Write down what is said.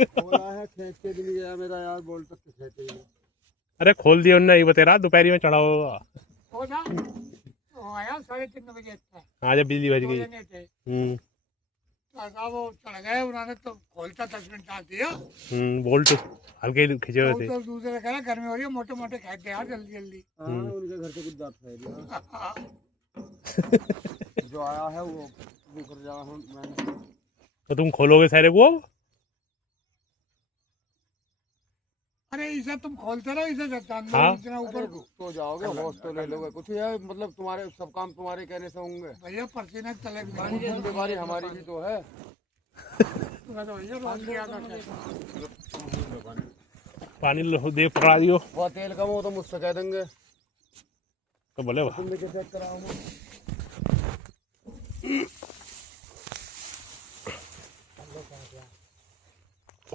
बोला है खींच के भी नहीं गया मेरा यार, बोल्ट तक तो खींचे ही नहीं। अरे खोल दिया उनने, ये तेरा दोपहरी में चढ़ा होगा। हो ना, वो आया 3:30 बजे था। हाँ जब बिजली बज गई। जने थे हम्म वो चढ़ गए, उन्होंने तो खोलता 10 मिनट डाल दिया। बोल्ट हल्के खिंचे हुए थे। तो दूसरे कह रहा गर्मी हो रही है, मोटे मोटे खेच दे यार जल्दी जल्दी। हाँ उनके घर से कुछ बात है जो आया है वो कर जा हूँ मैंने। तो तुम खोलोगे सारे वो? अरे इसे तुम खोलते रहो, इसे हाँ? इतना ऊपर तो जाओगे होश तो ले लोगे कुछ है, मतलब तुम्हारे सब काम तुम्हारे कहने से होंगे भैया, पसीने तले बीमारी हमारी भी तो है। पानी दे पकड़ा दियो। वो तेल कम हो तो मुझसे कह देंगे तो बोले तुमने क्या चेक कराओ।